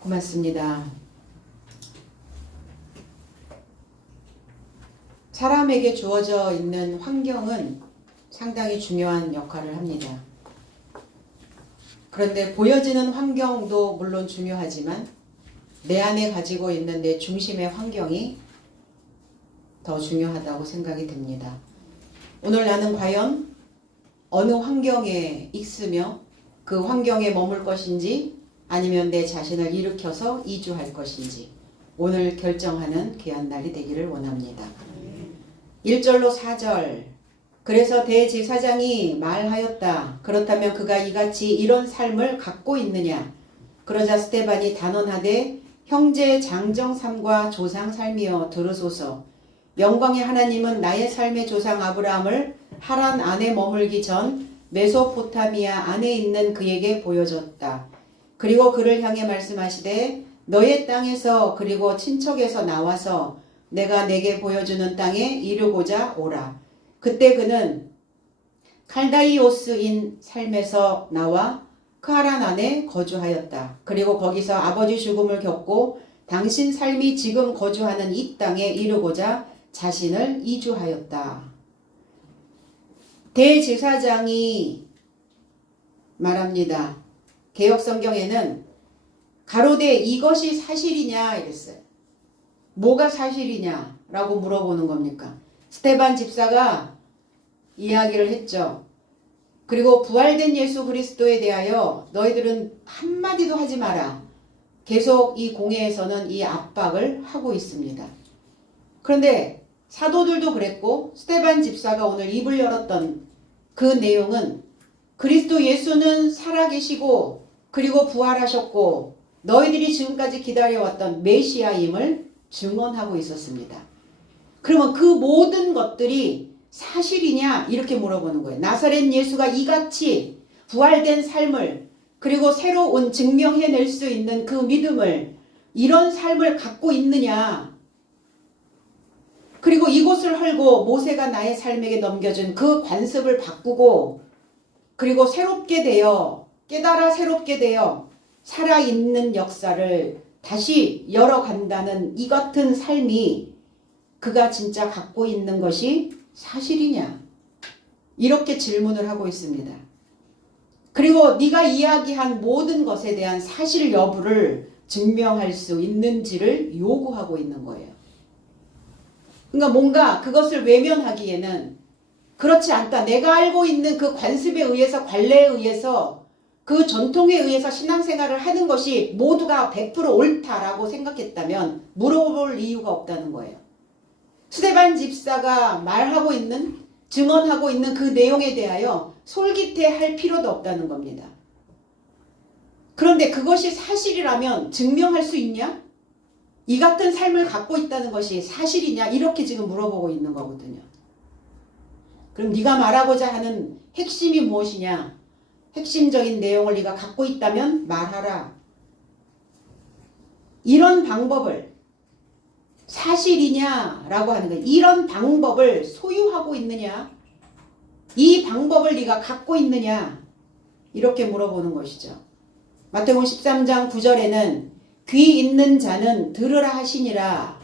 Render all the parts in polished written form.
고맙습니다. 사람에게 주어져 있는 환경은 상당히 중요한 역할을 합니다. 그런데 보여지는 환경도 물론 중요하지만 내 안에 가지고 있는 내 중심의 환경이 더 중요하다고 생각이 듭니다. 오늘 나는 과연 어느 환경에 있으며 그 환경에 머물 것인지 아니면 내 자신을 일으켜서 이주할 것인지 오늘 결정하는 귀한 날이 되기를 원합니다. 1절로 4절 그래서 대제사장이 말하였다. 그렇다면 그가 이같이 이런 삶을 갖고 있느냐? 그러자 스데반이 단언하되 형제 장정 삶과 조상 삶이여 들으소서. 영광의 하나님은 나의 삶의 조상 아브라함을 하란 안에 머물기 전 메소포타미아 안에 있는 그에게 보여줬다. 그리고 그를 향해 말씀하시되 너의 땅에서 그리고 친척에서 나와서 내가 내게 보여주는 땅에 이르고자 오라. 그때 그는 칼다이오스인 삶에서 나와 크하란 안에 거주하였다. 그리고 거기서 아버지 죽음을 겪고 당신 삶이 지금 거주하는 이 땅에 이르고자 자신을 이주하였다. 대제사장이 말합니다. 개역성경에는 가로되 이것이 사실이냐 이랬어요. 뭐가 사실이냐 라고 물어보는 겁니까? 스데반 집사가 이야기를 했죠. 그리고 부활된 예수 그리스도에 대하여 너희들은 한마디도 하지 마라. 계속 이 공회에서는 이 압박을 하고 있습니다. 그런데 사도들도 그랬고 스데반 집사가 오늘 입을 열었던 그 내용은 그리스도 예수는 살아계시고 그리고 부활하셨고 너희들이 지금까지 기다려왔던 메시아임을 증언하고 있었습니다. 그러면 그 모든 것들이 사실이냐 이렇게 물어보는 거예요. 나사렛 예수가 이같이 부활된 삶을 그리고 새로운 증명해낼 수 있는 그 믿음을 이런 삶을 갖고 있느냐. 그리고 이곳을 헐고 모세가 나의 삶에게 넘겨준 그 관습을 바꾸고 그리고 새롭게 되어 깨달아 새롭게 되어 살아있는 역사를 다시 열어간다는 이 같은 삶이 그가 진짜 갖고 있는 것이 사실이냐? 이렇게 질문을 하고 있습니다. 그리고 네가 이야기한 모든 것에 대한 사실 여부를 증명할 수 있는지를 요구하고 있는 거예요. 그러니까 뭔가 그것을 외면하기에는 그렇지 않다. 내가 알고 있는 그 관습에 의해서 관례에 의해서 그 전통에 의해서 신앙생활을 하는 것이 모두가 100% 옳다라고 생각했다면 물어볼 이유가 없다는 거예요. 스데반 집사가 말하고 있는 증언하고 있는 그 내용에 대하여 솔깃해할 필요도 없다는 겁니다. 그런데 그것이 사실이라면 증명할 수 있냐? 이 같은 삶을 갖고 있다는 것이 사실이냐? 이렇게 지금 물어보고 있는 거거든요. 그럼 네가 말하고자 하는 핵심이 무엇이냐? 핵심적인 내용을 네가 갖고 있다면 말하라. 이런 방법을 사실이냐라고 하는 거예요. 이런 방법을 소유하고 있느냐? 이 방법을 네가 갖고 있느냐? 이렇게 물어보는 것이죠. 마태복음 13장 9절에는 귀 있는 자는 들으라 하시니라.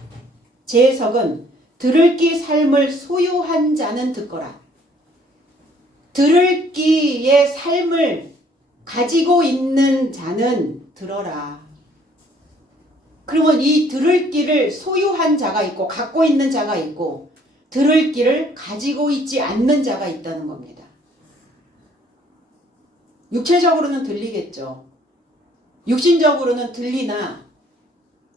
제 해석은 들을 귀 삶을 소유한 자는 듣거라. 들을 귀의 삶을 가지고 있는 자는 들어라. 그러면 이 들을 귀를 소유한 자가 있고 갖고 있는 자가 있고 들을 귀를 가지고 있지 않는 자가 있다는 겁니다. 육체적으로는 들리겠죠. 육신적으로는 들리나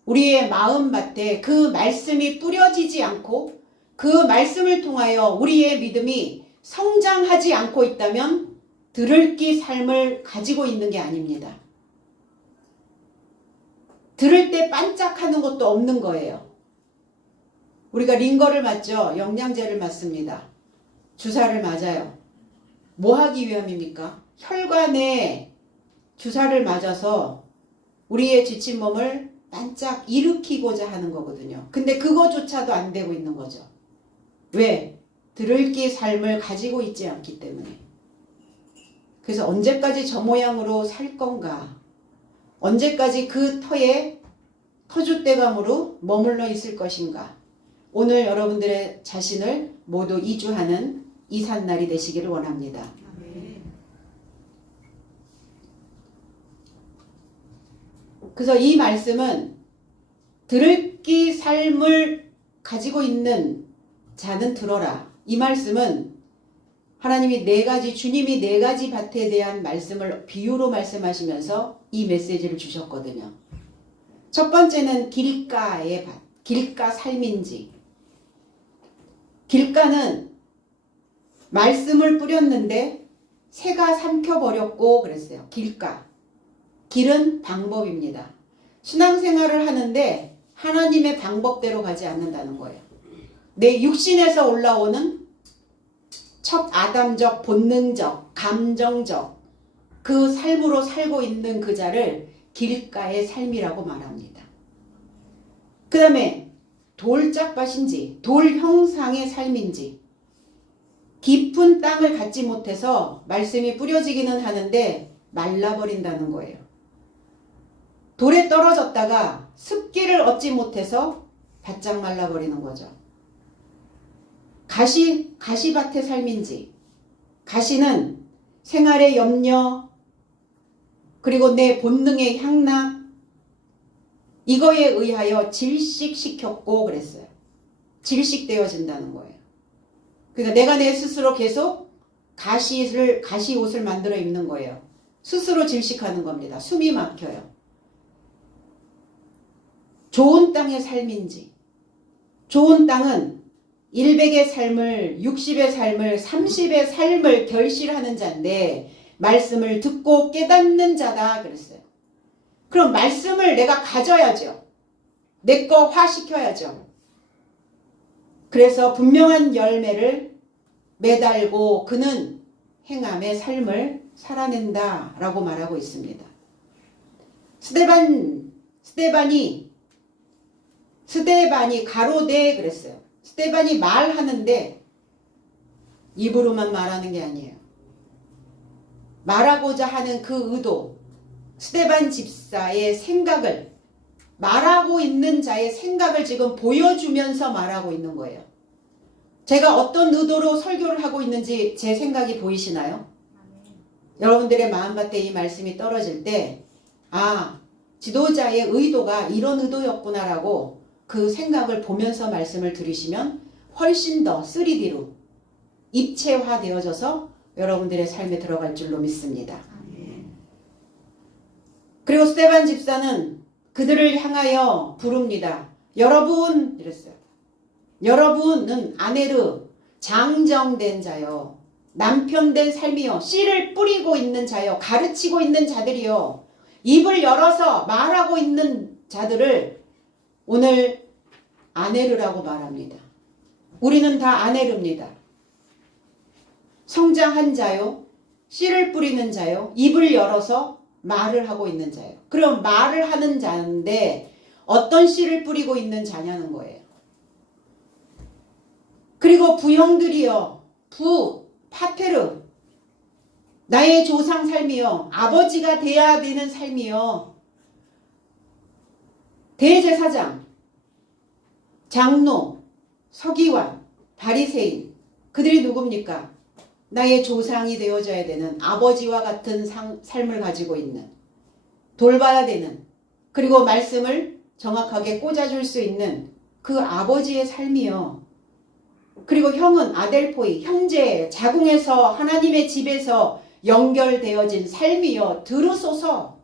우리의 마음밭에 그 말씀이 뿌려지지 않고 그 말씀을 통하여 우리의 믿음이 성장하지 않고 있다면 들을 귀 삶을 가지고 있는 게 아닙니다. 들을 때 반짝하는 것도 없는 거예요. 우리가 링거를 맞죠? 영양제를 맞습니다. 주사를 맞아요. 뭐 하기 위함입니까? 혈관에 주사를 맞아서 우리의 지친 몸을 반짝 일으키고자 하는 거거든요. 근데 그거조차도 안 되고 있는 거죠. 왜? 들을 귀 삶을 가지고 있지 않기 때문에. 그래서 언제까지 저 모양으로 살 건가? 언제까지 그 터에 터줏대감으로 머물러 있을 것인가? 오늘 여러분들의 자신을 모두 이주하는 이 산날이 되시기를 원합니다. 그래서 이 말씀은 들을기 삶을 가지고 있는 자는 들어라. 이 말씀은 하나님이 주님이 네 가지 밭에 대한 말씀을 비유로 말씀하시면서 이 메시지를 주셨거든요. 첫 번째는 길가의 밭, 길가 삶인지. 길가는 말씀을 뿌렸는데 새가 삼켜버렸고 그랬어요. 길가. 길은 방법입니다. 신앙생활을 하는데 하나님의 방법대로 가지 않는다는 거예요. 내 육신에서 올라오는 첫 아담적, 본능적, 감정적 그 삶으로 살고 있는 그 자를 길가의 삶이라고 말합니다. 그 다음에 돌짝밭인지 돌 형상의 삶인지 깊은 땅을 갖지 못해서 말씀이 뿌려지기는 하는데 말라버린다는 거예요. 돌에 떨어졌다가 습기를 얻지 못해서 바짝 말라버리는 거죠. 가시밭의 삶인지 가시는 생활의 염려 그리고 내 본능의 향락 이거에 의하여 질식시켰고 그랬어요. 질식되어진다는 거예요. 그러니까 내가 내 스스로 계속 가시 옷을 만들어 입는 거예요. 스스로 질식하는 겁니다. 숨이 막혀요. 좋은 땅의 삶인지 좋은 땅은 100의 삶을 60의 삶을 30의 삶을 결실하는 자인데 말씀을 듣고 깨닫는 자다 그랬어요. 그럼 말씀을 내가 가져야죠. 내 거 화시켜야죠. 그래서 분명한 열매를 매달고 그는 행함의 삶을 살아낸다 라고 말하고 있습니다. 스데반이 가로되 그랬어요. 스데반이 말하는데 입으로만 말하는 게 아니에요. 말하고자 하는 그 의도, 스데반 집사의 생각을 말하고 있는 자의 생각을 지금 보여주면서 말하고 있는 거예요. 제가 어떤 의도로 설교를 하고 있는지 제 생각이 보이시나요? 여러분들의 마음밭에 이 말씀이 떨어질 때 지도자의 의도가 이런 의도였구나라고 그 생각을 보면서 말씀을 들으시면 훨씬 더 3D로 입체화되어져서 여러분들의 삶에 들어갈 줄로 믿습니다. 그리고 스데반 집사는 그들을 향하여 부릅니다. 여러분 이랬어요. 여러분은 아네르 장정된 자요. 남편된 삶이요. 씨를 뿌리고 있는 자요. 가르치고 있는 자들이요. 입을 열어서 말하고 있는 자들을 오늘 아네르라고 말합니다. 우리는 다 아네르입니다. 성장한 자요. 씨를 뿌리는 자요. 입을 열어서 말을 하고 있는 자예요. 그럼 말을 하는 자인데 어떤 씨를 뿌리고 있는 자냐는 거예요. 그리고 부형들이요. 파테르 나의 조상 삶이요. 아버지가 돼야 되는 삶이요. 대제사장, 장로, 서기관, 바리새인 그들이 누굽니까? 나의 조상이 되어져야 되는 아버지와 같은 삶을 가지고 있는 돌봐야 되는 그리고 말씀을 정확하게 꽂아줄 수 있는 그 아버지의 삶이요. 그리고 형은 아델포이 형제 자궁에서 하나님의 집에서 연결되어진 삶이요. 들으소서.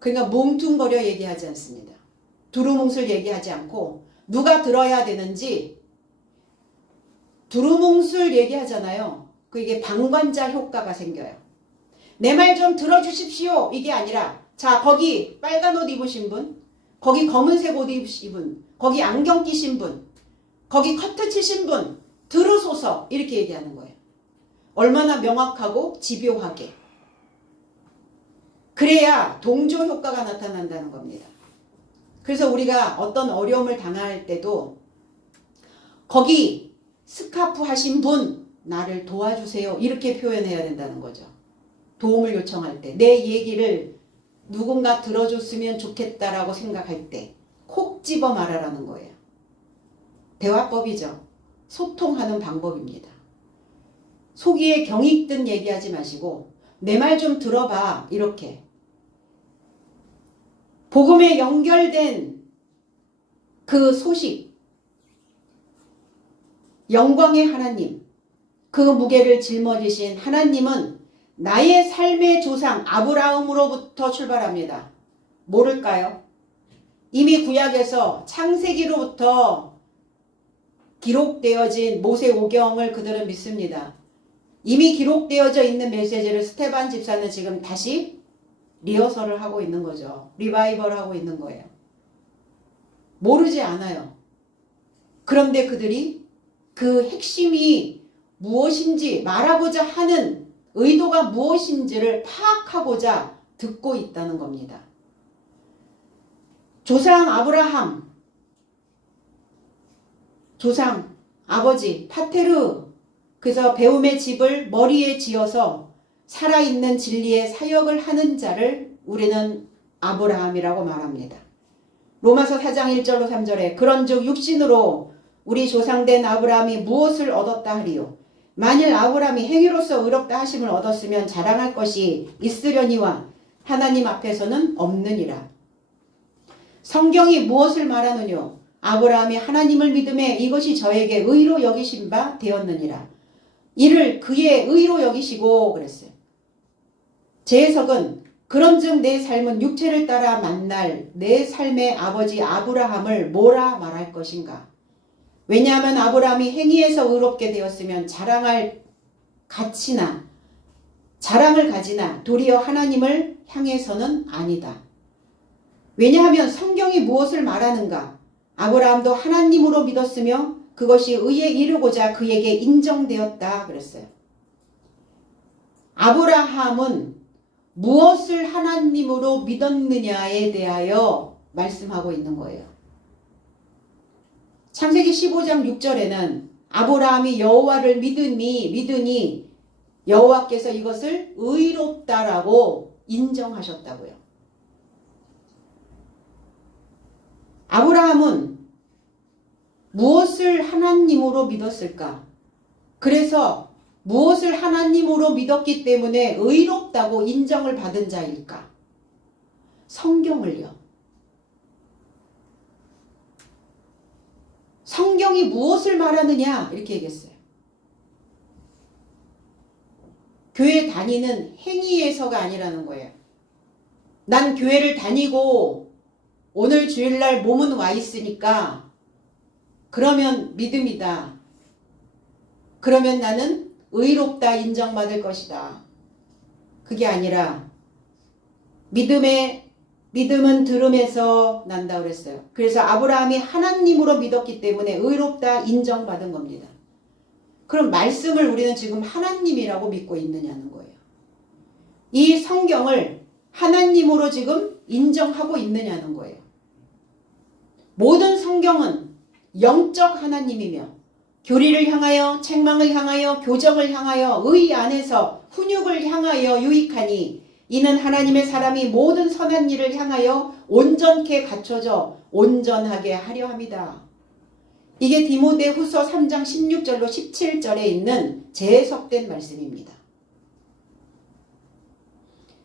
그러니까 뭉뚱거려 얘기하지 않습니다. 두루뭉술 얘기하지 않고 누가 들어야 되는지 두루뭉술 얘기하잖아요. 이게 방관자 효과가 생겨요. 내 말 좀 들어주십시오. 이게 아니라 자 거기 빨간 옷 입으신 분, 거기 검은색 옷 입으신 분, 거기 안경 끼신 분, 거기 커트 치신 분 들으소서 이렇게 얘기하는 거예요. 얼마나 명확하고 집요하게. 그래야 동조 효과가 나타난다는 겁니다. 그래서 우리가 어떤 어려움을 당할 때도 거기 스카프 하신 분 나를 도와주세요 이렇게 표현해야 된다는 거죠. 도움을 요청할 때 내 얘기를 누군가 들어줬으면 좋겠다라고 생각할 때 콕 집어 말하라는 거예요. 대화법이죠. 소통하는 방법입니다. 속이에 경익든 얘기하지 마시고 내 말 좀 들어봐 이렇게. 복음에 연결된 그 소식, 영광의 하나님, 그 무게를 짊어지신 하나님은 나의 삶의 조상 아브라함으로부터 출발합니다. 모를까요? 이미 구약에서 창세기로부터 기록되어진 모세오경을 그들은 믿습니다. 이미 기록되어져 있는 메시지를 스테반 집사는 지금 다시 리허설을 하고 있는 거죠. 리바이벌 하고 있는 거예요. 모르지 않아요. 그런데 그들이 그 핵심이 무엇인지 말하고자 하는 의도가 무엇인지를 파악하고자 듣고 있다는 겁니다. 조상 아브라함, 조상 아버지 파테르, 그래서 배움의 집을 머리에 지어서 살아있는 진리의 사역을 하는 자를 우리는 아브라함이라고 말합니다. 로마서 4장 1절로 3절에 그런즉 육신으로 우리 조상된 아브라함이 무엇을 얻었다 하리요. 만일 아브라함이 행위로서 의롭다 하심을 얻었으면 자랑할 것이 있으려니와 하나님 앞에서는 없느니라. 성경이 무엇을 말하느뇨? 아브라함이 하나님을 믿음에 이것이 저에게 의로 여기신 바 되었느니라. 이를 그의 의로 여기시고 그랬어요. 제 해석은 그런즉 내 삶은 육체를 따라 만날 내 삶의 아버지 아브라함을 뭐라 말할 것인가? 왜냐하면 아브라함이 행위에서 의롭게 되었으면 자랑할 가치나 자랑을 가지나 도리어 하나님을 향해서는 아니다. 왜냐하면 성경이 무엇을 말하는가? 아브라함도 하나님으로 믿었으며 그것이 의에 이르고자 그에게 인정되었다 그랬어요. 아브라함은 무엇을 하나님으로 믿었느냐에 대하여 말씀하고 있는 거예요. 창세기 15장 6절에는 아브라함이 여호와를 믿으니 여호와께서 이것을 의롭다라고 인정하셨다고요. 아브라함은 무엇을 하나님으로 믿었을까? 그래서 무엇을 하나님으로 믿었기 때문에 의롭다고 인정을 받은 자일까? 성경을요. 성경이 무엇을 말하느냐 이렇게 얘기했어요. 교회 다니는 행위에서가 아니라는 거예요. 난 교회를 다니고 오늘 주일날 몸은 와 있으니까 그러면 믿음이다. 그러면 나는 의롭다 인정받을 것이다. 그게 아니라 믿음은 들음에서 난다 그랬어요. 그래서 아브라함이 하나님으로 믿었기 때문에 의롭다 인정받은 겁니다. 그럼 말씀을 우리는 지금 하나님이라고 믿고 있느냐는 거예요. 이 성경을 하나님으로 지금 인정하고 있느냐는 거예요. 모든 성경은 영적 하나님이며 교리를 향하여 책망을 향하여 교정을 향하여 의 안에서 훈육을 향하여 유익하니 이는 하나님의 사람이 모든 선한 일을 향하여 온전케 갖춰져 온전하게 하려 함이다. 이게 디모데후서 3장 16절로 17절에 있는 재해석된 말씀입니다.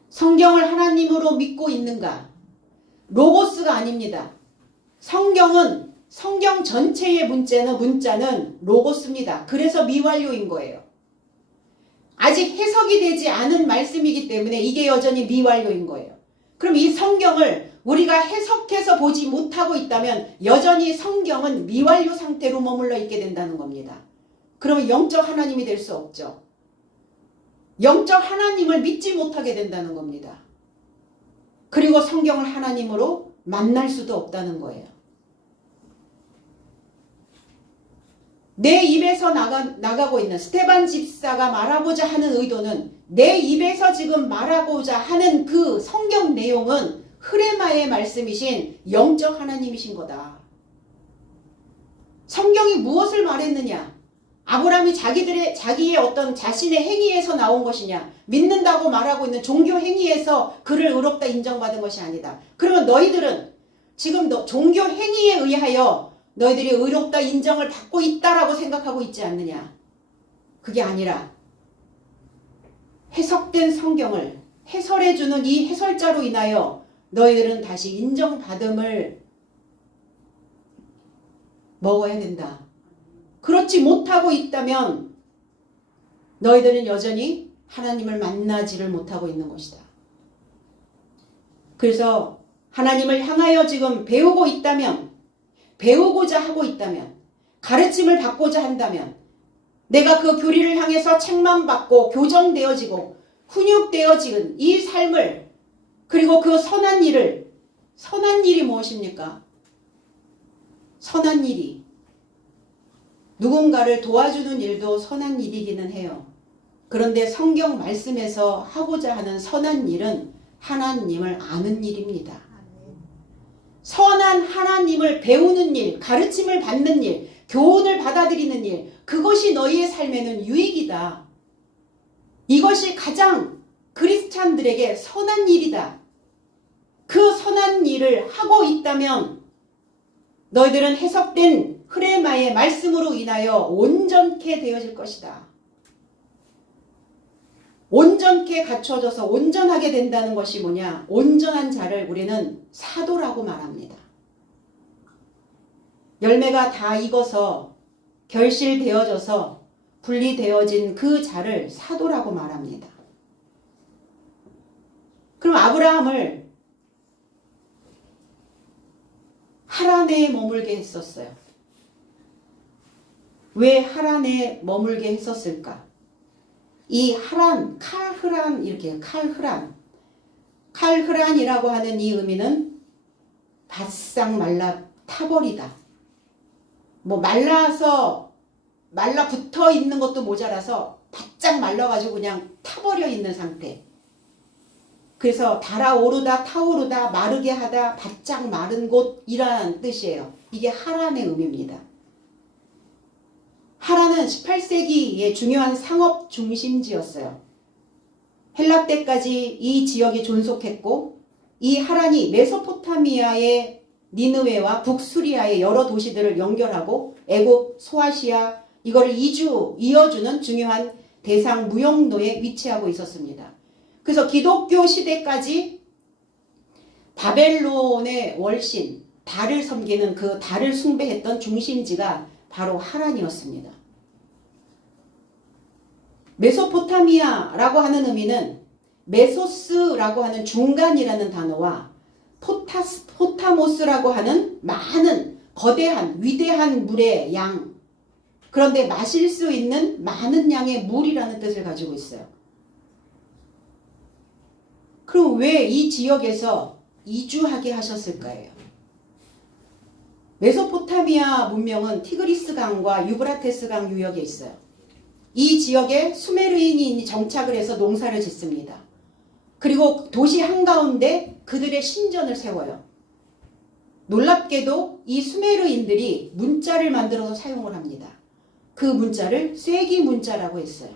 성경을 하나님으로 믿고 있는가? 로고스가 아닙니다. 성경은 성경 전체의 문자는 로고스입니다. 그래서 미완료인 거예요. 아직 해석이 되지 않은 말씀이기 때문에 이게 여전히 미완료인 거예요. 그럼 이 성경을 우리가 해석해서 보지 못하고 있다면 여전히 성경은 미완료 상태로 머물러 있게 된다는 겁니다. 그러면 영적 하나님이 될 수 없죠. 영적 하나님을 믿지 못하게 된다는 겁니다. 그리고 성경을 하나님으로 만날 수도 없다는 거예요. 내 입에서 나가고 있는 스테반 집사가 말하고자 하는 의도는 내 입에서 지금 말하고자 하는 그 성경 내용은 흐레마의 말씀이신 영적 하나님이신 거다. 성경이 무엇을 말했느냐? 아브라함이 자기의 어떤 자신의 행위에서 나온 것이냐? 믿는다고 말하고 있는 종교 행위에서 그를 의롭다 인정받은 것이 아니다. 그러면 너희들은 지금 종교 행위에 의하여 너희들이 의롭다 인정을 받고 있다라고 생각하고 있지 않느냐? 그게 아니라 해석된 성경을 해설해주는 이 해설자로 인하여 너희들은 다시 인정받음을 먹어야 된다. 그렇지 못하고 있다면 너희들은 여전히 하나님을 만나지를 못하고 있는 것이다. 그래서 하나님을 향하여 지금 배우고 있다면, 배우고자 하고 있다면, 가르침을 받고자 한다면, 내가 그 교리를 향해서 책망 받고 교정되어지고 훈육되어지는 이 삶을, 그리고 그 선한 일이 무엇입니까? 선한 일이 누군가를 도와주는 일도 선한 일이기는 해요. 그런데 성경 말씀에서 하고자 하는 선한 일은 하나님을 아는 일입니다. 선한 하나님을 배우는 일, 가르침을 받는 일, 교훈을 받아들이는 일, 그것이 너희의 삶에는 유익이다. 이것이 가장 그리스찬들에게 선한 일이다. 그 선한 일을 하고 있다면 너희들은 해석된 흐레마의 말씀으로 인하여 온전케 되어질 것이다. 온전케 갖춰져서 온전하게 된다는 것이 뭐냐? 온전한 자를 우리는 사도라고 말합니다. 열매가 다 익어서 결실되어져서 분리되어진 그 자를 사도라고 말합니다. 그럼 아브라함을 하란에 머물게 했었어요. 왜 하란에 머물게 했었을까? 이 하란, 칼흐란, 이렇게 칼흐란이라고 하는 이 의미는 바싹 말라 타버리다. 말라 붙어 있는 것도 모자라서 바짝 말라가지고 그냥 타버려 있는 상태. 그래서 달아오르다, 타오르다, 마르게 하다, 바짝 마른 곳이라는 뜻이에요. 이게 하란의 의미입니다. 하란은 18세기의 중요한 상업 중심지였어요. 헬라 때까지 이 지역이 존속했고, 이 하란이 메소포타미아의 니느웨와 북수리아의 여러 도시들을 연결하고 애굽, 소아시아 이거를 이어주는 중요한 대상 무역로에 위치하고 있었습니다. 그래서 기독교 시대까지 바벨론의 월신, 달을 섬기는 그 달을 숭배했던 중심지가 바로 하란이었습니다. 메소포타미아라고 하는 의미는 메소스라고 하는 중간이라는 단어와 포타모스라고 하는 많은 거대한 위대한 물의 양, 그런데 마실 수 있는 많은 양의 물이라는 뜻을 가지고 있어요. 그럼 왜 이 지역에서 이주하게 하셨을까요? 메소포타미아 문명은 티그리스강과 유브라테스강 유역에 있어요. 이 지역에 수메르인이 정착을 해서 농사를 짓습니다. 그리고 도시 한가운데 그들의 신전을 세워요. 놀랍게도 이 수메르인들이 문자를 만들어서 사용을 합니다. 그 문자를 쐐기 문자라고 했어요.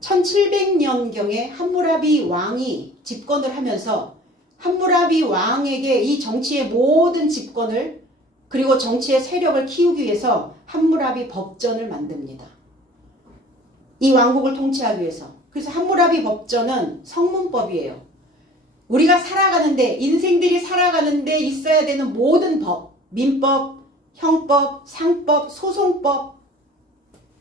1700년경에 함무라비 왕이 집권을 하면서 함무라비 왕에게 이 정치의 모든 집권을 그리고 정치의 세력을 키우기 위해서 함무라비 법전을 만듭니다. 이 왕국을 통치하기 위해서. 그래서 함무라비 법전은 성문법이에요. 우리가 살아가는데, 인생들이 살아가는데 있어야 되는 모든 법, 민법, 형법, 상법, 소송법,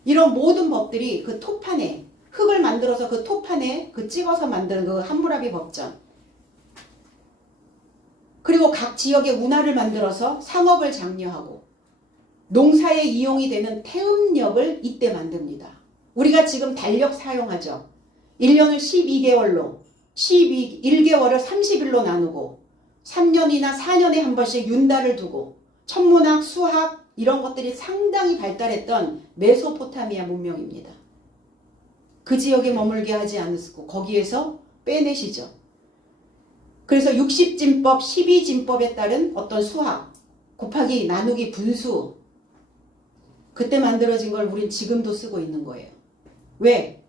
이런 모든 법들이 그 토판에, 흙을 만들어서 그 토판에 찍어서 만드는 그 함무라비 법전. 그리고 각 지역의 운하를 만들어서 상업을 장려하고 농사에 이용이 되는 태음력을 이때 만듭니다. 우리가 지금 달력 사용하죠. 1년을 12개월로 1개월을 30일로 나누고 3년이나 4년에 한 번씩 윤달을 두고 천문학, 수학 이런 것들이 상당히 발달했던 메소포타미아 문명입니다. 그 지역에 머물게 하지 않으시고 거기에서 빼내시죠. 그래서 60진법, 12진법에 따른 어떤 수학, 곱하기, 나누기, 분수, 그 그때 만들어진 걸 우린 지금도 쓰고 있는 거예요. 왜?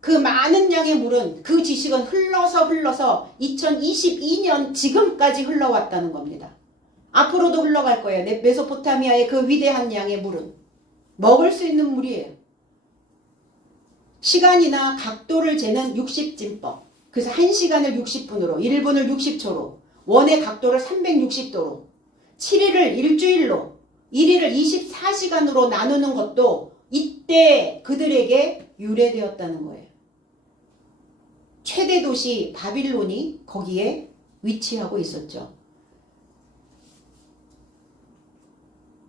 그 많은 양의 물은 그 지식은 흘러서 2022년 지금까지 흘러왔다는 겁니다. 앞으로도 흘러갈 거예요. 메소포타미아의 그 위대한 양의 물은 먹을 수 있는 물이에요. 시간이나 각도를 재는 60진법. 그래서 1시간을 60분으로, 1분을 60초로, 원의 각도를 360도로, 7일을 일주일로, 1일을 24시간으로 나누는 것도 이때 그들에게 유래되었다는 거예요. 최대 도시 바빌론이 거기에 위치하고 있었죠.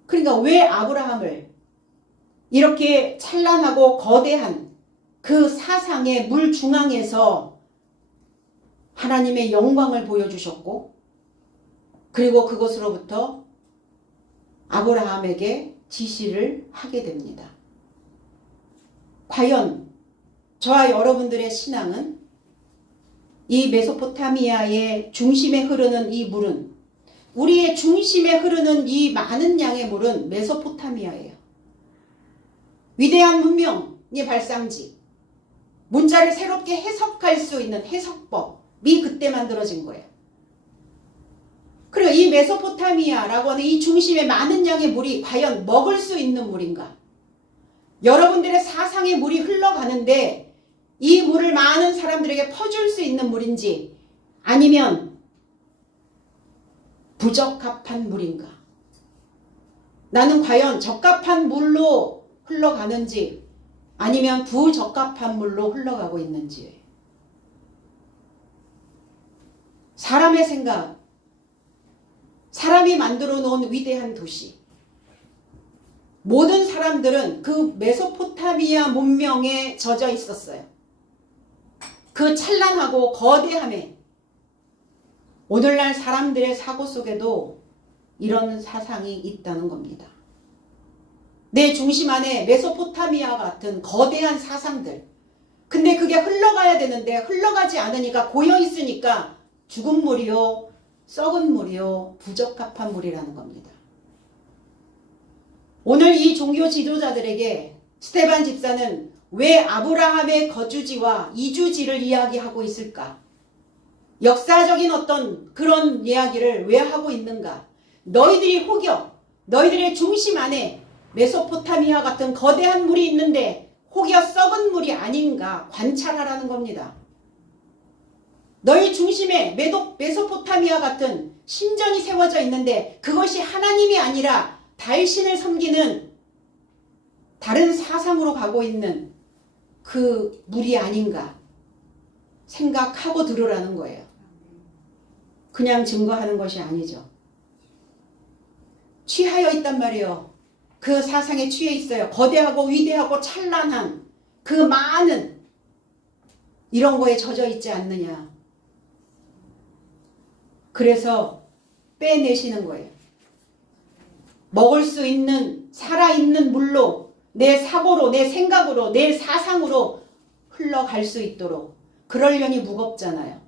그러니까 왜 아브라함을 이렇게 찬란하고 거대한 그 사상의 물 중앙에서 하나님의 영광을 보여주셨고, 그리고 그것으로부터 아브라함에게 지시를 하게 됩니다. 과연 저와 여러분들의 신앙은 이 메소포타미아의 중심에 흐르는 이 물은, 우리의 중심에 흐르는 이 많은 양의 물은 메소포타미아예요. 위대한 문명의 발상지, 문자를 새롭게 해석할 수 있는 해석법이 그때 만들어진 거예요. 그리고 이 메소포타미아라고 하는 이 중심에 많은 양의 물이 과연 먹을 수 있는 물인가? 여러분들의 사상의 물이 흘러가는데 이 물을 많은 사람들에게 퍼줄 수 있는 물인지, 아니면 부적합한 물인가? 나는 과연 적합한 물로 흘러가는지 아니면 부적합한 물로 흘러가고 있는지. 사람의 생각, 사람이 만들어 놓은 위대한 도시, 모든 사람들은 그 메소포타미아 문명에 젖어 있었어요. 그 찬란하고 거대함에 오늘날 사람들의 사고 속에도 이런 사상이 있다는 겁니다. 내 중심 안에 메소포타미아 같은 거대한 사상들. 근데 그게 흘러가야 되는데 흘러가지 않으니까 고여 있으니까 죽은 물이요, 썩은 물이요, 부적합한 물이라는 겁니다. 오늘 이 종교 지도자들에게 스테반 집사는 왜 아브라함의 거주지와 이주지를 이야기하고 있을까? 역사적인 어떤 그런 이야기를 왜 하고 있는가? 너희들이 혹여 너희들의 중심 안에 메소포타미아 같은 거대한 물이 있는데 혹여 썩은 물이 아닌가 관찰하라는 겁니다. 너희 중심에 메소포타미아 같은 신전이 세워져 있는데 그것이 하나님이 아니라 달신을 섬기는 다른 사상으로 가고 있는 그 물이 아닌가 생각하고 들으라는 거예요. 그냥 증거하는 것이 아니죠. 취하여 있단 말이에요. 그 사상에 취해 있어요. 거대하고 위대하고 찬란한 그 많은 이런 거에 젖어 있지 않느냐. 그래서 빼내시는 거예요. 먹을 수 있는 살아있는 물로 내 사고로, 내 생각으로, 내 사상으로 흘러갈 수 있도록. 그러려니 무겁잖아요.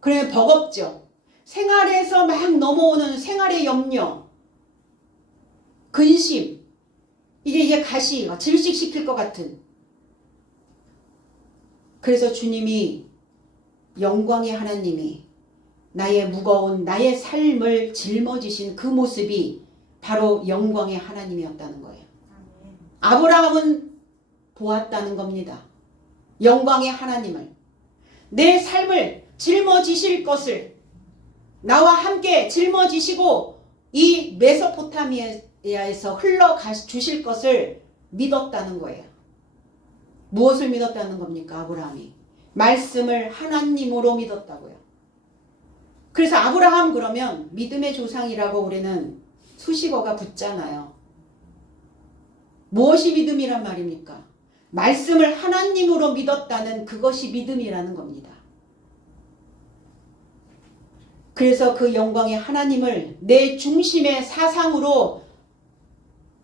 그러면 버겁죠. 생활에서 막 넘어오는 생활의 염려, 근심, 이게 가시가 질식시킬 것 같은. 그래서 주님이, 영광의 하나님이 나의 무거운 나의 삶을 짊어지신 그 모습이 바로 영광의 하나님이었다는 거예요. 아브라함은 보았다는 겁니다. 영광의 하나님을. 내 삶을 짊어지실 것을 나와 함께 짊어지시고 이 메소포타미아에서 흘러가 주실 것을 믿었다는 거예요. 무엇을 믿었다는 겁니까? 아브라함이 말씀을 하나님으로 믿었다고요. 그래서 아브라함 그러면 믿음의 조상이라고 우리는 수식어가 붙잖아요. 무엇이 믿음이란 말입니까? 말씀을 하나님으로 믿었다는 그것이 믿음이라는 겁니다. 그래서 그 영광의 하나님을 내 중심의 사상으로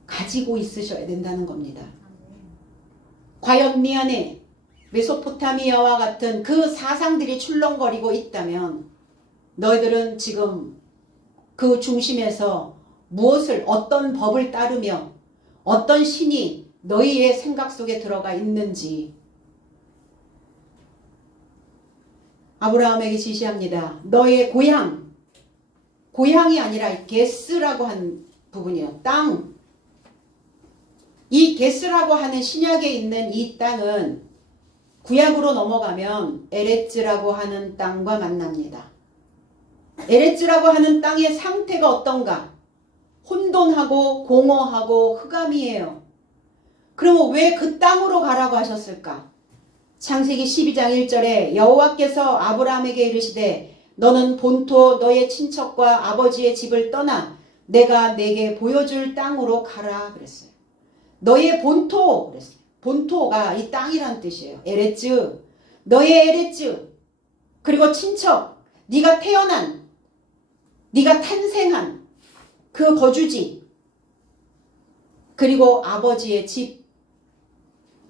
가지고 있으셔야 된다는 겁니다. 과연 네 안에 메소포타미아와 같은 그 사상들이 출렁거리고 있다면 너희들은 지금 그 중심에서 무엇을, 어떤 법을 따르며 어떤 신이 너희의 생각 속에 들어가 있는지 아브라함에게 지시합니다. 너의 고향이 아니라 게스라고 한 부분이에요. 땅. 이 게스라고 하는 신약에 있는 이 땅은 구약으로 넘어가면 에레츠라고 하는 땅과 만납니다. 에레츠라고 하는 땅의 상태가 어떤가? 혼돈하고 공허하고 흑암이에요. 그러면 왜 그 땅으로 가라고 하셨을까? 창세기 12장 1절에 여호와께서 아브라함에게 이르시되 너는 본토 너의 친척과 아버지의 집을 떠나 내가 내게 보여줄 땅으로 가라 그랬어요. 너의 본토 그랬어요. 본토가 이 땅이란 뜻이에요. 에레츠. 너의 에레츠. 그리고 친척. 네가 태어난, 네가 탄생한 그 거주지. 그리고 아버지의 집.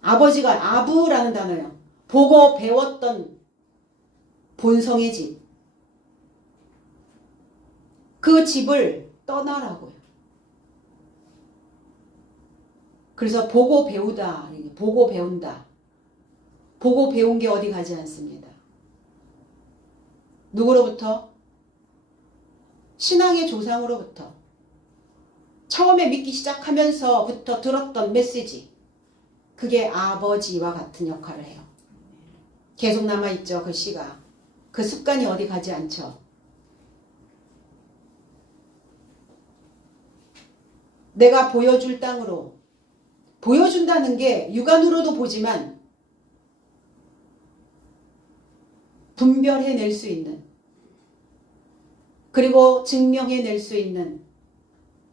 아버지가 아부라는 단어예요. 보고 배웠던 본성의 집. 그 집을 떠나라고요. 그래서 보고 배우다. 보고 배운다. 보고 배운 게 어디 가지 않습니다. 누구로부터? 신앙의 조상으로부터. 처음에 믿기 시작하면서부터 들었던 메시지. 그게 아버지와 같은 역할을 해요. 계속 남아있죠. 그 씨가. 그 습관이 어디 가지 않죠. 내가 보여줄 땅으로. 보여준다는 게 육안으로도 보지만 분별해낼 수 있는 그리고 증명해낼 수 있는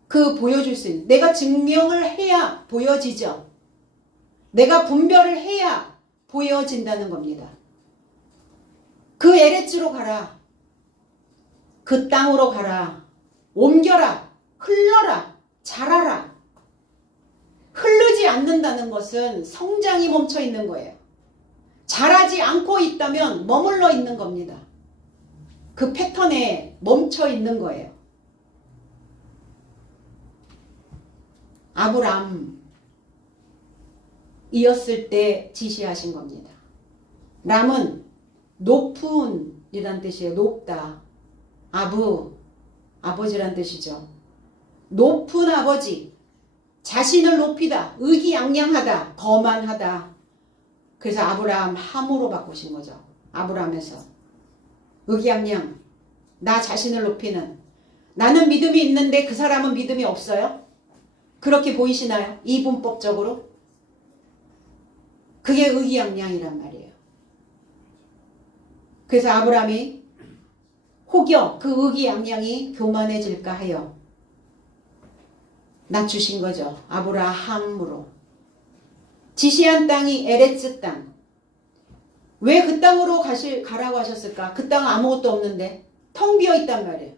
그 보여줄 수 있는 내가 증명을 해야 보여지죠. 내가 분별을 해야 보여진다는 겁니다. 그 에레츠로 가라. 그 땅으로 가라. 옮겨라. 흘러라. 자라라. 흐르지 않는다는 것은 성장이 멈춰 있는 거예요. 자라지 않고 있다면 머물러 있는 겁니다. 그 패턴에 멈춰 있는 거예요. 아브람 이었을 때 지시하신 겁니다. 람은 높은 이란 뜻이에요. 높다. 아버지란 뜻이죠. 높은 아버지. 자신을 높이다. 의기양양하다. 거만하다. 그래서 아브라함 함으로 바꾸신 거죠. 아브라함에서. 의기양양. 나 자신을 높이는. 나는 믿음이 있는데 그 사람은 믿음이 없어요? 그렇게 보이시나요? 이분법적으로? 그게 의기양양이란 말이에요. 그래서 아브라함이 혹여 그 의기양양이 교만해질까 하여 낮추신 거죠. 아브라함으로. 지시한 땅이 에레츠 땅. 왜 그 땅으로 가라고 하셨을까? 그 땅 아무것도 없는데 텅 비어 있단 말이에요.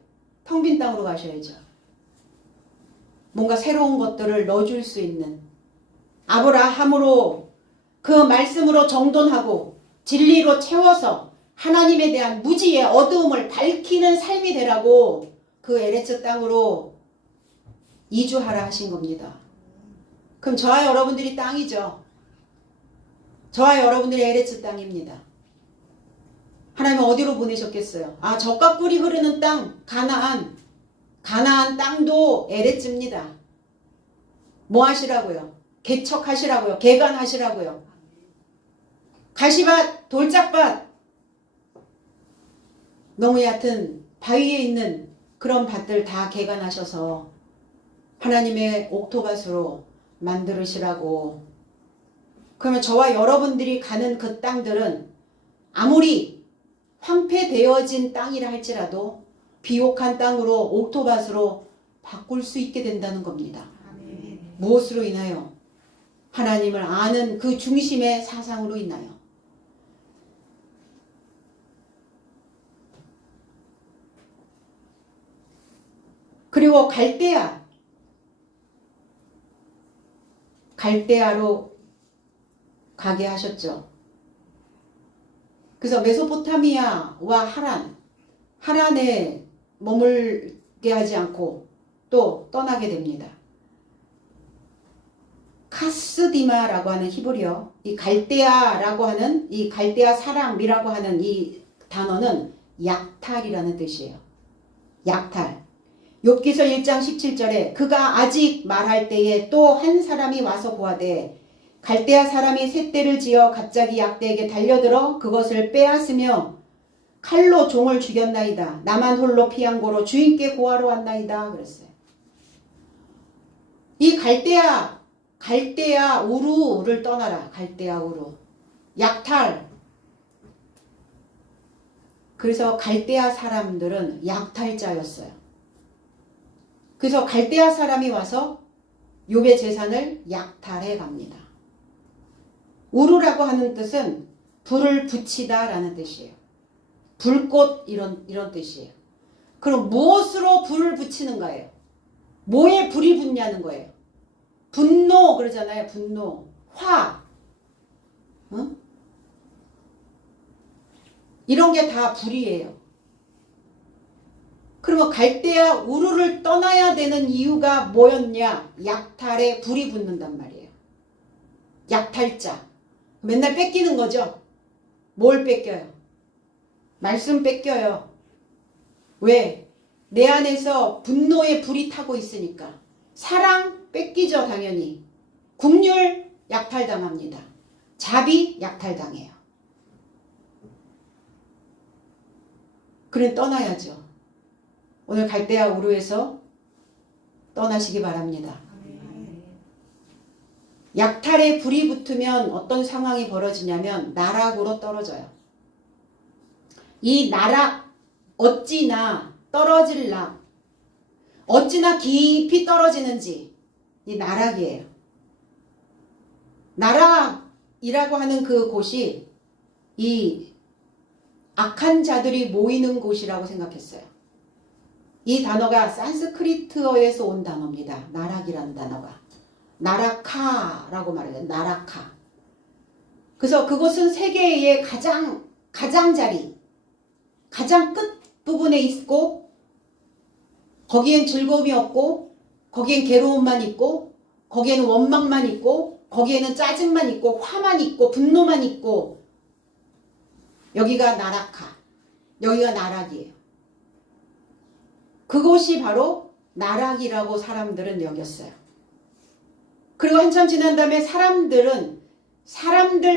텅 빈 땅으로 가셔야죠. 뭔가 새로운 것들을 넣어줄 수 있는 아브라함으로 그 말씀으로 정돈하고 진리로 채워서 하나님에 대한 무지의 어두움을 밝히는 삶이 되라고 그 에레츠 땅으로 이주하라 하신 겁니다. 그럼 저와 여러분들이 땅이죠. 저와 여러분들이 에레츠 땅입니다. 하나님은 어디로 보내셨겠어요? 젖과 꿀이 흐르는 땅, 가나안. 가나안 땅도 에레츠입니다. 뭐 하시라고요? 개척하시라고요. 개간하시라고요. 가시밭, 돌짝밭. 너무 얕은 바위에 있는 그런 밭들 다 개간하셔서 하나님의 옥토밭으로 만들으시라고. 그러면 저와 여러분들이 가는 그 땅들은 아무리 황폐되어진 땅이라 할지라도 비옥한 땅으로 옥토밭으로 바꿀 수 있게 된다는 겁니다. 무엇으로 인하여? 하나님을 아는 그 중심의 사상으로 인하여. 그리고 갈대아로 가게 하셨죠. 그래서 메소포타미아와 하란에 머물게 하지 않고 또 떠나게 됩니다. 카스디마라고 하는 히브리어, 이 갈대아라고 하는 이 갈대아 사람이라고 하는 이 단어는 약탈이라는 뜻이에요. 약탈. 욥기서 1장 17절에 그가 아직 말할 때에 또 한 사람이 와서 보아되 갈대아 사람이 셋대를 지어 갑자기 약대에게 달려들어 그것을 빼앗으며 칼로 종을 죽였나이다. 나만 홀로 피한 고로 주인께 고하러 왔나이다. 그랬어요. 이 갈대아 우루를 떠나라. 갈대아 우루. 약탈. 그래서 갈대아 사람들은 약탈자였어요. 그래서 갈대아 사람이 와서 욥의 재산을 약탈해 갑니다. 우루라고 하는 뜻은 불을 붙이다 라는 뜻이에요. 불꽃 이런 뜻이에요. 그럼 무엇으로 불을 붙이는가예요? 뭐에 불이 붙냐는 거예요. 분노 그러잖아요. 분노. 화. 응? 이런 게 다 불이에요. 그러면 갈대아 우루를 떠나야 되는 이유가 뭐였냐? 약탈에 불이 붙는단 말이에요. 약탈자. 맨날 뺏기는 거죠. 뭘 뺏겨요? 말씀 뺏겨요. 왜? 내 안에서 분노의 불이 타고 있으니까. 사랑 뺏기죠, 당연히. 국률 약탈당합니다. 자비 약탈당해요. 그래 떠나야죠. 오늘 갈대아 우루에서 떠나시기 바랍니다. 약탈에 불이 붙으면 어떤 상황이 벌어지냐면 나락으로 떨어져요. 이 나락 어찌나 떨어질 락 어찌나 깊이 떨어지는지 이 나락이에요. 나락이라고 하는 그 곳이 이 악한 자들이 모이는 곳이라고 생각했어요. 이 단어가 산스크리트어에서 온 단어입니다. 나락이라는 단어가. 나라카라고 말해요. 나라카. 그래서 그곳은 세계의 가장자리, 가장 끝 부분에 있고 거기엔 즐거움이 없고 거기엔 괴로움만 있고 거기에는 원망만 있고 거기에는 짜증만 있고 화만 있고 분노만 있고 여기가 나라카, 여기가 나락이에요. 그곳이 바로 나락이라고 사람들은 여겼어요. 그리고 한참 지난 다음에 사람들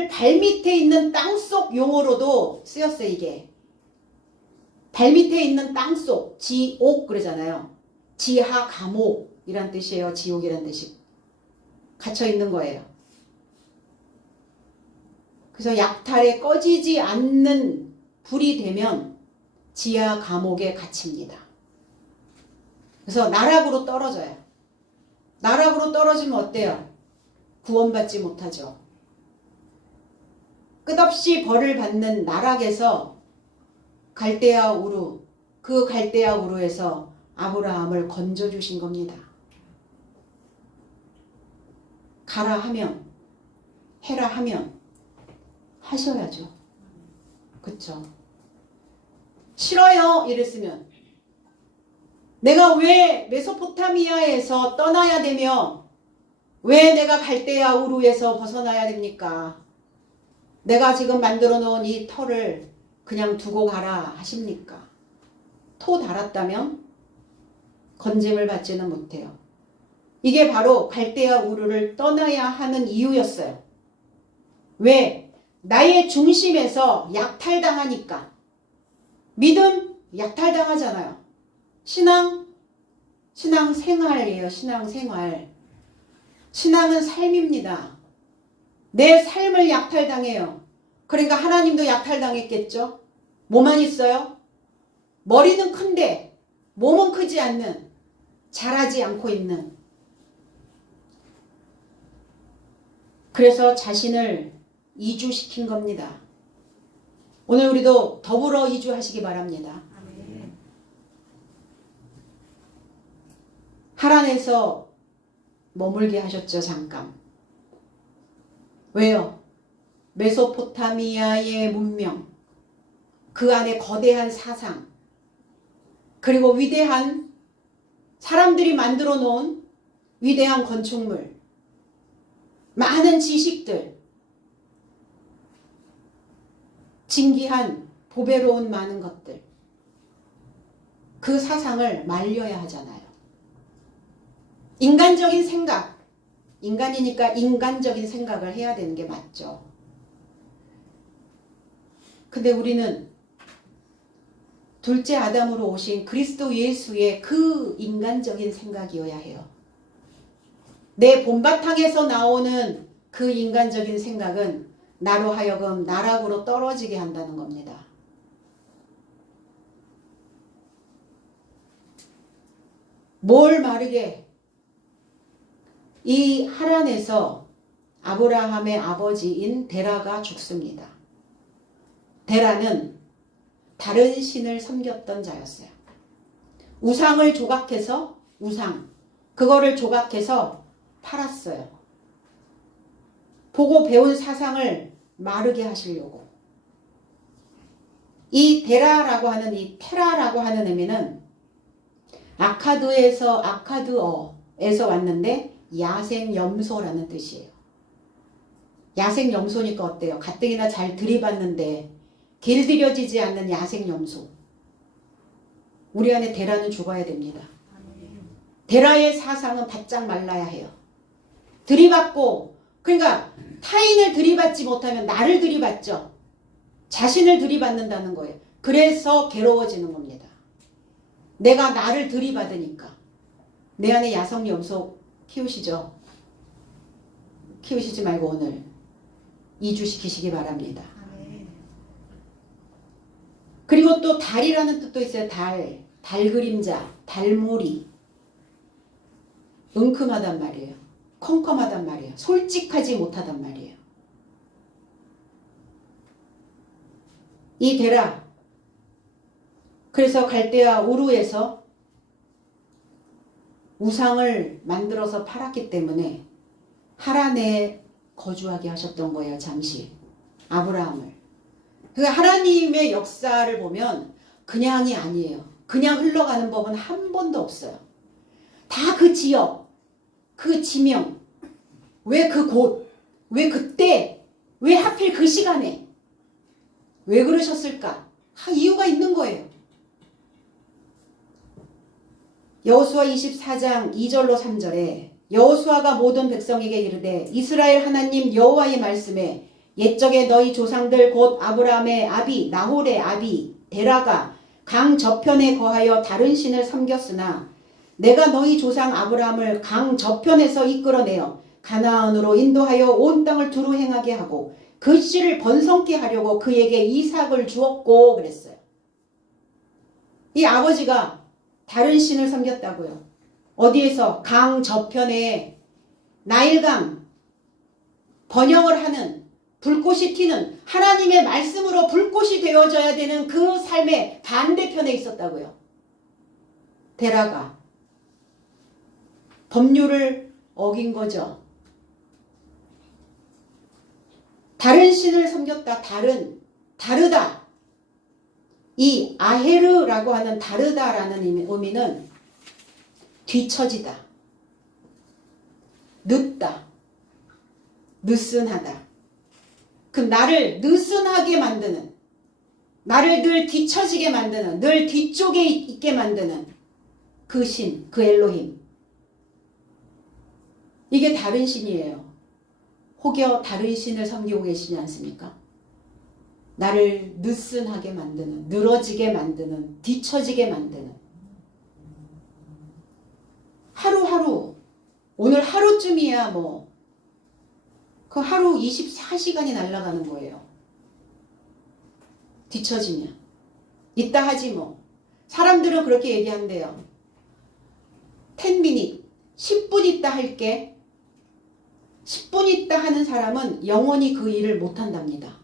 발밑에 있는 땅속 용어로도 쓰였어요. 이게 발밑에 있는 땅속, 지옥 그러잖아요. 지하 감옥이란 뜻이에요. 지옥이란 뜻이 갇혀 있는 거예요. 그래서 약탈에 꺼지지 않는 불이 되면 지하 감옥에 갇힙니다. 그래서 나락으로 떨어져요. 나락으로 떨어지면 어때요? 구원받지 못하죠. 끝없이 벌을 받는 나락에서 갈대아 우루, 그 갈대아 우루에서 아브라함을 건져주신 겁니다. 가라 하면, 해라 하면 하셔야죠. 그쵸? 싫어요 이랬으면 내가 왜 메소포타미아에서 떠나야 되며 왜 내가 갈대아 우루에서 벗어나야 됩니까? 내가 지금 만들어 놓은 이 터를 그냥 두고 가라 하십니까? 토 달았다면 건짐을 받지는 못해요. 이게 바로 갈대아 우루를 떠나야 하는 이유였어요. 왜? 나의 중심에서 약탈당하니까. 믿음 약탈당하잖아요. 신앙생활이에요. 신앙생활. 신앙은 삶입니다. 내 삶을 약탈당해요. 그러니까 하나님도 약탈당했겠죠. 뭐만 있어요? 머리는 큰데 몸은 크지 않는, 자라지 않고 있는. 그래서 자신을 이주시킨 겁니다. 오늘 우리도 더불어 이주하시기 바랍니다. 하란에서 머물게 하셨죠. 잠깐. 왜요? 메소포타미아의 문명, 그 안에 거대한 사상, 그리고 위대한 사람들이 만들어 놓은 위대한 건축물, 많은 지식들, 진귀한 보배로운 많은 것들, 그 사상을 말려야 하잖아요. 인간적인 생각, 인간이니까 인간적인 생각을 해야 되는 게 맞죠. 근데 우리는 둘째 아담으로 오신 그리스도 예수의 그 인간적인 생각이어야 해요. 내 본바탕에서 나오는 그 인간적인 생각은 나로 하여금 나락으로 떨어지게 한다는 겁니다. 뭘 마르게? 이 하란에서 아브라함의 아버지인 데라가 죽습니다. 데라는 다른 신을 섬겼던 자였어요. 우상을 조각해서 그거를 조각해서 팔았어요. 보고 배운 사상을 마르게 하시려고. 이 데라라고 하는 이 테라라고 하는 의미는 아카드어에서 왔는데 야생염소라는 뜻이에요. 야생염소니까 어때요? 가뜩이나 잘 들이받는데 길들여지지 않는 야생염소. 우리 안에 데라는 죽어야 됩니다. 데라의 사상은 바짝 말라야 해요. 들이받고, 그러니까 타인을 들이받지 못하면 나를 들이받죠. 자신을 들이받는다는 거예요. 그래서 괴로워지는 겁니다. 내가 나를 들이받으니까. 내 안에 야생염소 키우시죠? 키우시지 말고 오늘 이주시키시기 바랍니다. 그리고 또 달이라는 뜻도 있어요. 달 그림자, 달몰이. 은큼하단 말이에요. 컴컴하단 말이에요. 솔직하지 못하단 말이에요. 이 데라, 그래서 갈대아 우르에서 우상을 만들어서 팔았기 때문에 하란에 거주하게 하셨던 거예요. 잠시 아브라함을. 그러니까 하나님의 역사를 보면 그냥이 아니에요. 그냥 흘러가는 법은 한 번도 없어요. 다 그 지역, 그 지명, 왜 그 곳, 왜 그때, 왜 하필 그 시간에, 왜 그러셨을까? 이유가 있는 거예요. 여호수아 24장 2절로 3절에 여호수아가 모든 백성에게 이르되 이스라엘 하나님 여호와의 말씀에 옛적에 너희 조상들 곧 아브라함의 아비 나홀의 아비 데라가 강 저편에 거하여 다른 신을 섬겼으나 내가 너희 조상 아브라함을 강 저편에서 이끌어내어 가나안으로 인도하여 온 땅을 두루 행하게 하고 그 씨를 번성케 하려고 그에게 이삭을 주었고 그랬어요. 이 아버지가 다른 신을 섬겼다고요. 어디에서? 강 저편에 나일강 번영을 하는 불꽃이 튀는 하나님의 말씀으로 불꽃이 되어져야 되는 그 삶의 반대편에 있었다고요. 데라가 법률을 어긴 거죠. 다른 신을 섬겼다. 다르다. 이 아헤르라고 하는 다르다라는 의미는 뒤처지다, 늦다, 느슨하다. 그 나를 느슨하게 만드는, 나를 늘 뒤처지게 만드는, 늘 뒤쪽에 있게 만드는 그 신, 그 엘로힘. 이게 다른 신이에요. 혹여 다른 신을 섬기고 계시지 않습니까? 나를 느슨하게 만드는, 늘어지게 만드는, 뒤처지게 만드는. 하루하루, 오늘 하루쯤이야 그 하루 24시간이 날아가는 거예요. 뒤처지면. 이따 하지 사람들은 그렇게 얘기한대요. 10minute, 10분 있다 할게. 10분 있다 하는 사람은 영원히 그 일을 못한답니다.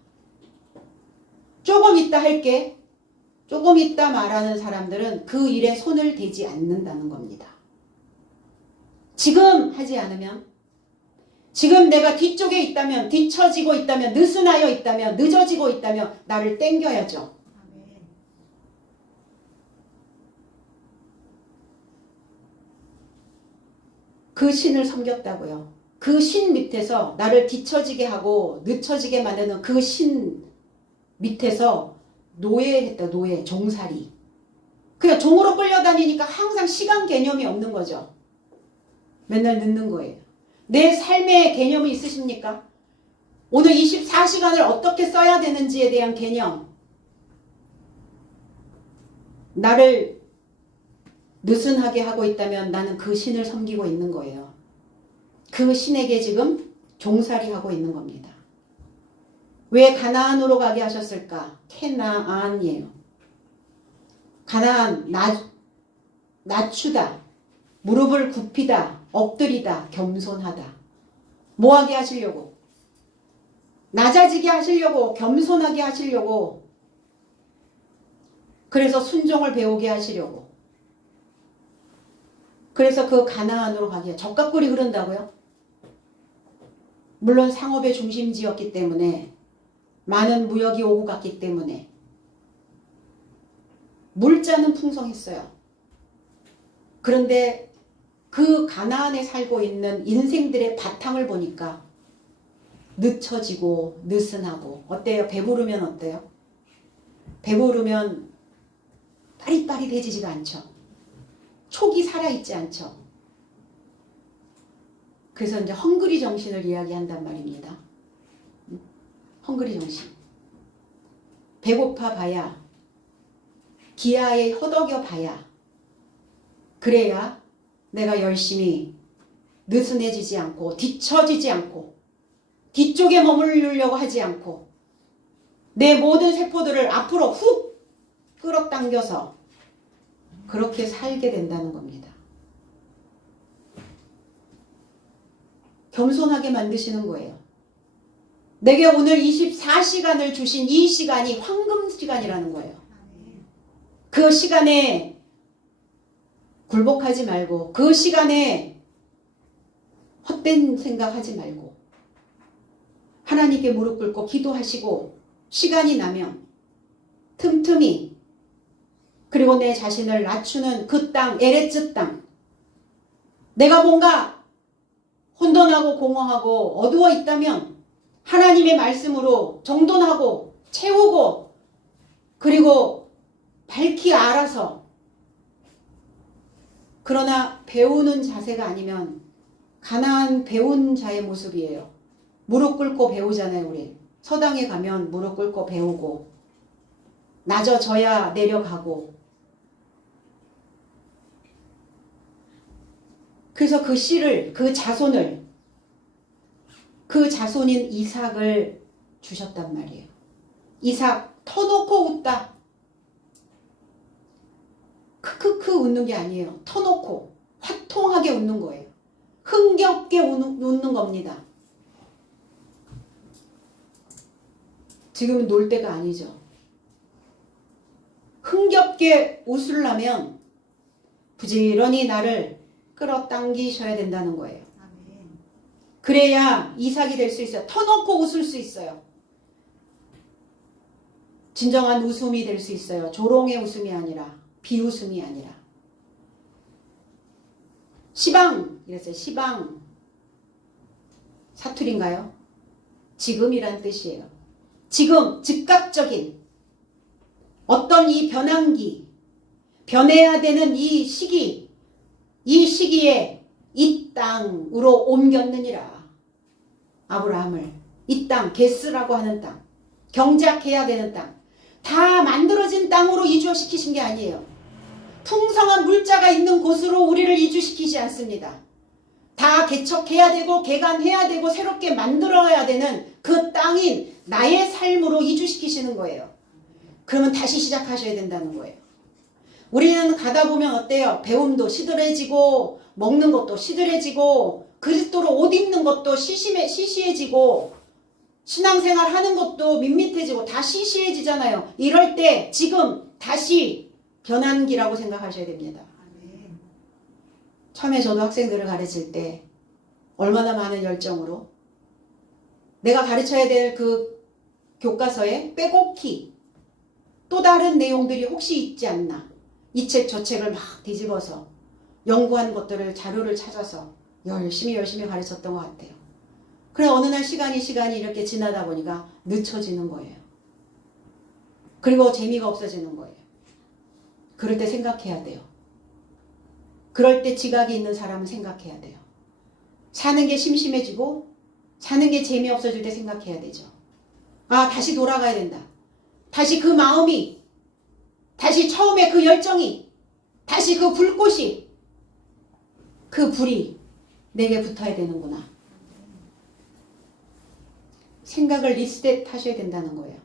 조금 있다 할게. 조금 있다 말하는 사람들은 그 일에 손을 대지 않는다는 겁니다. 지금 하지 않으면, 지금 내가 뒤쪽에 있다면, 뒤처지고 있다면, 느슨하여 있다면, 늦어지고 있다면 나를 땡겨야죠. 그 신을 섬겼다고요. 그 신 밑에서 나를 뒤처지게 하고 늦춰지게 만드는 그 신 밑에서 노예했다. 노예, 종살이. 그냥 종으로 끌려다니니까 항상 시간 개념이 없는 거죠. 맨날 늦는 거예요. 내 삶의 개념이 있으십니까? 오늘 24시간을 어떻게 써야 되는지에 대한 개념. 나를 느슨하게 하고 있다면 나는 그 신을 섬기고 있는 거예요. 그 신에게 지금 종살이 하고 있는 겁니다. 왜 가나안으로 가게 하셨을까? 캐나안이에요. 가나안, 낮추다, 무릎을 굽히다, 엎드리다, 겸손하다. 뭐 하게 하시려고? 낮아지게 하시려고, 겸손하게 하시려고, 그래서 순종을 배우게 하시려고. 그래서 그 가나안으로 가게, 적각꿀이 흐른다고요? 물론 상업의 중심지였기 때문에, 많은 무역이 오고 갔기 때문에 물자는 풍성했어요. 그런데 그 가나안에 살고 있는 인생들의 바탕을 보니까 늦춰지고 느슨하고. 어때요? 배부르면 어때요? 배부르면 빠릿빠릿해지지가 않죠. 촉이 살아있지 않죠. 그래서 이제 헝그리 정신을 이야기한단 말입니다. 헝그리 정신. 배고파 봐야, 기아에 허덕여 봐야, 그래야 내가 열심히 느슨해지지 않고 뒤처지지 않고 뒤쪽에 머무르려고 하지 않고 내 모든 세포들을 앞으로 훅 끌어당겨서 그렇게 살게 된다는 겁니다. 겸손하게 만드시는 거예요. 내게 오늘 24시간을 주신 이 시간이 황금 시간이라는 거예요. 그 시간에 굴복하지 말고, 그 시간에 헛된 생각하지 말고 하나님께 무릎 꿇고 기도하시고, 시간이 나면 틈틈이, 그리고 내 자신을 낮추는 그 땅, 에레츠 땅, 내가 뭔가 혼돈하고 공허하고 어두워 있다면 하나님의 말씀으로 정돈하고 채우고, 그리고 밝히 알아서. 그러나 배우는 자세가 아니면 가나안 배운 자의 모습이에요. 무릎 꿇고 배우잖아요. 우리 서당에 가면 무릎 꿇고 배우고, 낮아져야 내려가고. 그래서 그 씨를, 그 자손을, 그 자손인 이삭을 주셨단 말이에요. 이삭 터놓고 웃다. 크크크 웃는 게 아니에요. 터놓고 화통하게 웃는 거예요. 흥겹게 웃는 겁니다. 지금은 놀 때가 아니죠. 흥겹게 웃으려면 부지런히 나를 끌어당기셔야 된다는 거예요. 그래야 이삭이 될 수 있어요. 터놓고 웃을 수 있어요. 진정한 웃음이 될 수 있어요. 조롱의 웃음이 아니라, 비웃음이 아니라. 시방 이랬어요. 시방 사투리인가요? 지금이란 뜻이에요. 지금 즉각적인 어떤 이 변환기, 변해야 되는 이 시기, 이 시기에 이 땅으로 옮겼느니라. 아브라함을 이 땅, 게스라고 하는 땅, 경작해야 되는 땅, 다 만들어진 땅으로 이주시키신 게 아니에요. 풍성한 물자가 있는 곳으로 우리를 이주시키지 않습니다. 다 개척해야 되고 개간해야 되고 새롭게 만들어야 되는 그 땅인 나의 삶으로 이주시키시는 거예요. 그러면 다시 시작하셔야 된다는 거예요. 우리는 가다 보면 어때요? 배움도 시들해지고, 먹는 것도 시들해지고, 그리스도로 옷 입는 것도 시시해지고, 신앙생활 하는 것도 밋밋해지고 다 시시해지잖아요. 이럴 때 지금 다시 변환기라고 생각하셔야 됩니다. 처음에 저도 학생들을 가르칠 때 얼마나 많은 열정으로 내가 가르쳐야 될 그 교과서에 빼곡히 또 다른 내용들이 혹시 있지 않나, 이 책 저 책을 막 뒤집어서 연구한 것들을, 자료를 찾아서 열심히 가르쳤던 것 같아요. 그래 어느 날 시간이 이렇게 지나다 보니까 늦춰지는 거예요. 그리고 재미가 없어지는 거예요. 그럴 때 생각해야 돼요. 그럴 때 지각이 있는 사람은 생각해야 돼요. 사는 게 심심해지고 사는 게 재미없어질 때 생각해야 되죠. 아, 다시 돌아가야 된다. 다시 그 마음이, 다시 처음에 그 열정이, 다시 그 불꽃이, 그 불이 내게 붙어야 되는구나. 생각을 리셋 하셔야 된다는 거예요.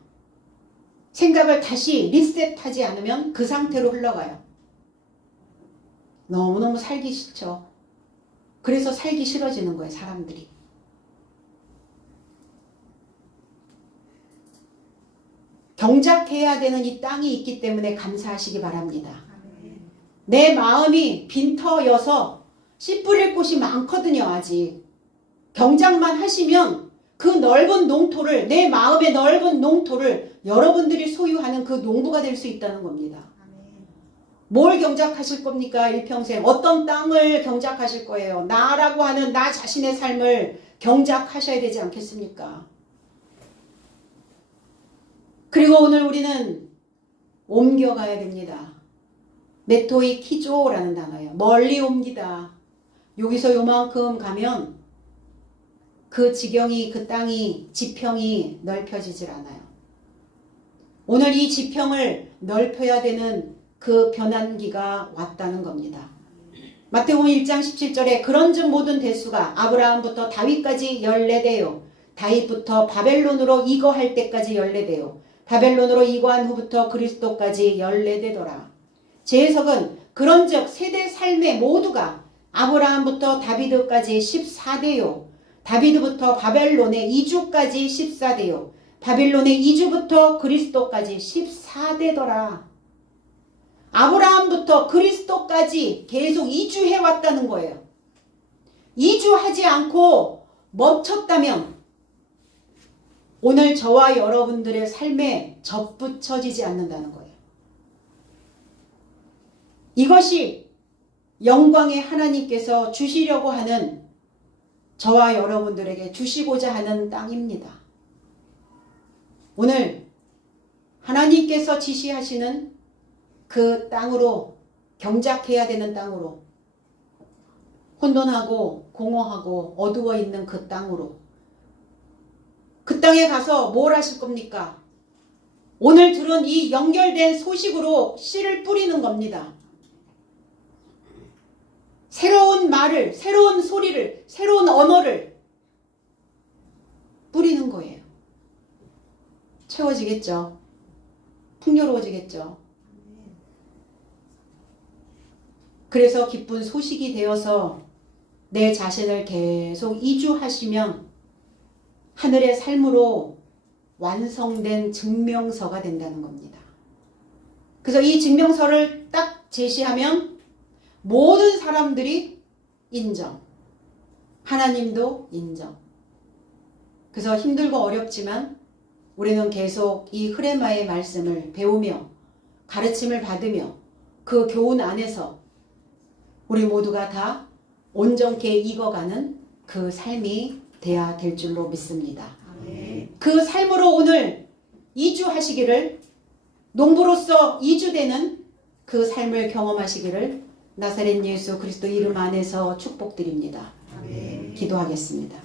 생각을 다시 리셋하지 않으면 그 상태로 흘러가요. 너무너무 살기 싫죠. 그래서 살기 싫어지는 거예요, 사람들이. 경작해야 되는 이 땅이 있기 때문에 감사하시기 바랍니다. 내 마음이 빈터여서 씨 뿌릴 곳이 많거든요, 아직. 경작만 하시면 그 넓은 농토를, 내 마음의 넓은 농토를 여러분들이 소유하는 그 농부가 될 수 있다는 겁니다. 뭘 경작하실 겁니까? 일평생. 어떤 땅을 경작하실 거예요? 나라고 하는 나 자신의 삶을 경작하셔야 되지 않겠습니까? 그리고 오늘 우리는 옮겨가야 됩니다. 메토이 키조라는 단어예요. 멀리 옮기다. 여기서 요만큼 가면 그 지경이, 그 땅이, 지평이 넓혀지질 않아요. 오늘 이 지평을 넓혀야 되는 그 변환기가 왔다는 겁니다. 마태복음 1장 17절에 그런즉 모든 대수가 아브라함부터 다윗까지 14대요. 다윗부터 바벨론으로 이거할 때까지 14대요. 바벨론으로 이거한 후부터 그리스도까지 14대더라. 제 해석은 그런즉 세대 삶의 모두가 아브라함부터 다비드까지 14대요. 다비드부터 바벨론의 이주까지 14대요. 바빌론의 이주부터 그리스도까지 14대더라. 아브라함부터 그리스도까지 계속 이주해 왔다는 거예요. 이주하지 않고 멈췄다면 오늘 저와 여러분들의 삶에 접붙여지지 않는다는 거예요. 이것이 영광의 하나님께서 주시려고 하는 저와 여러분들에게 주시고자 하는 땅입니다. 오늘 하나님께서 지시하시는 그 땅으로, 경작해야 되는 땅으로, 혼돈하고 공허하고 어두워 있는 그 땅으로, 그 땅에 가서 뭘 하실 겁니까? 오늘 들은 이 연결된 소식으로 씨를 뿌리는 겁니다. 새로운 말을, 새로운 소리를, 새로운 언어를 뿌리는 거예요. 채워지겠죠? 풍요로워지겠죠? 그래서 기쁜 소식이 되어서 내 자신을 계속 이주하시면 하늘의 삶으로 완성된 증명서가 된다는 겁니다. 그래서 이 증명서를 딱 제시하면 모든 사람들이 인정, 하나님도 인정. 그래서 힘들고 어렵지만 우리는 계속 이 흐레마의 말씀을 배우며 가르침을 받으며 그 교훈 안에서 우리 모두가 다 온전케 익어가는 그 삶이 돼야 될 줄로 믿습니다. 그 삶으로 오늘 이주하시기를, 농부로서 이주되는 그 삶을 경험하시기를 나사렛 예수 그리스도 이름 안에서 축복드립니다. 기도하겠습니다.